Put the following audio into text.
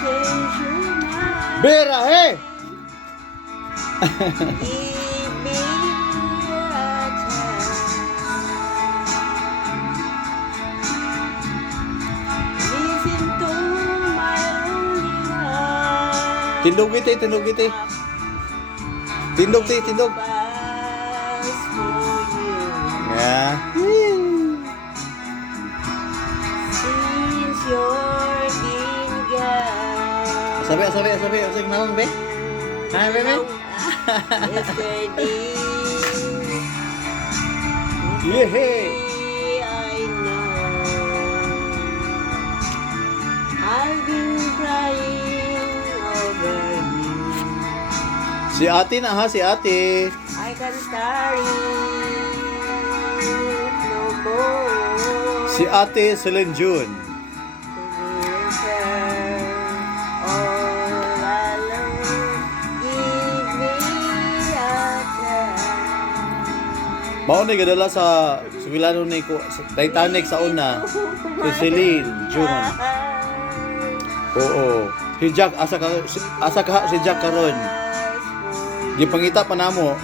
change your mind. Bera, hey! Give me a chance. Listen to my lonely heart. Tindog iti, tindog iti. Tindog ti, tindog. Pass for you. Yeah. Since you're been gone. Sabi, sabi, sabi. Usig naon, be? Ha, bebe? Yesterday. Yehey! I know I've been crying over you. Si ate na ha, si ate. I can carry no more. Si ate Celine June. All alone, give me a chance. Mao ni gadala sa Sugilano ni ko sa Titanic sa una. Si Celine June. Oo. Si Jack asa ka si Jack karon. Gipangita pa namo.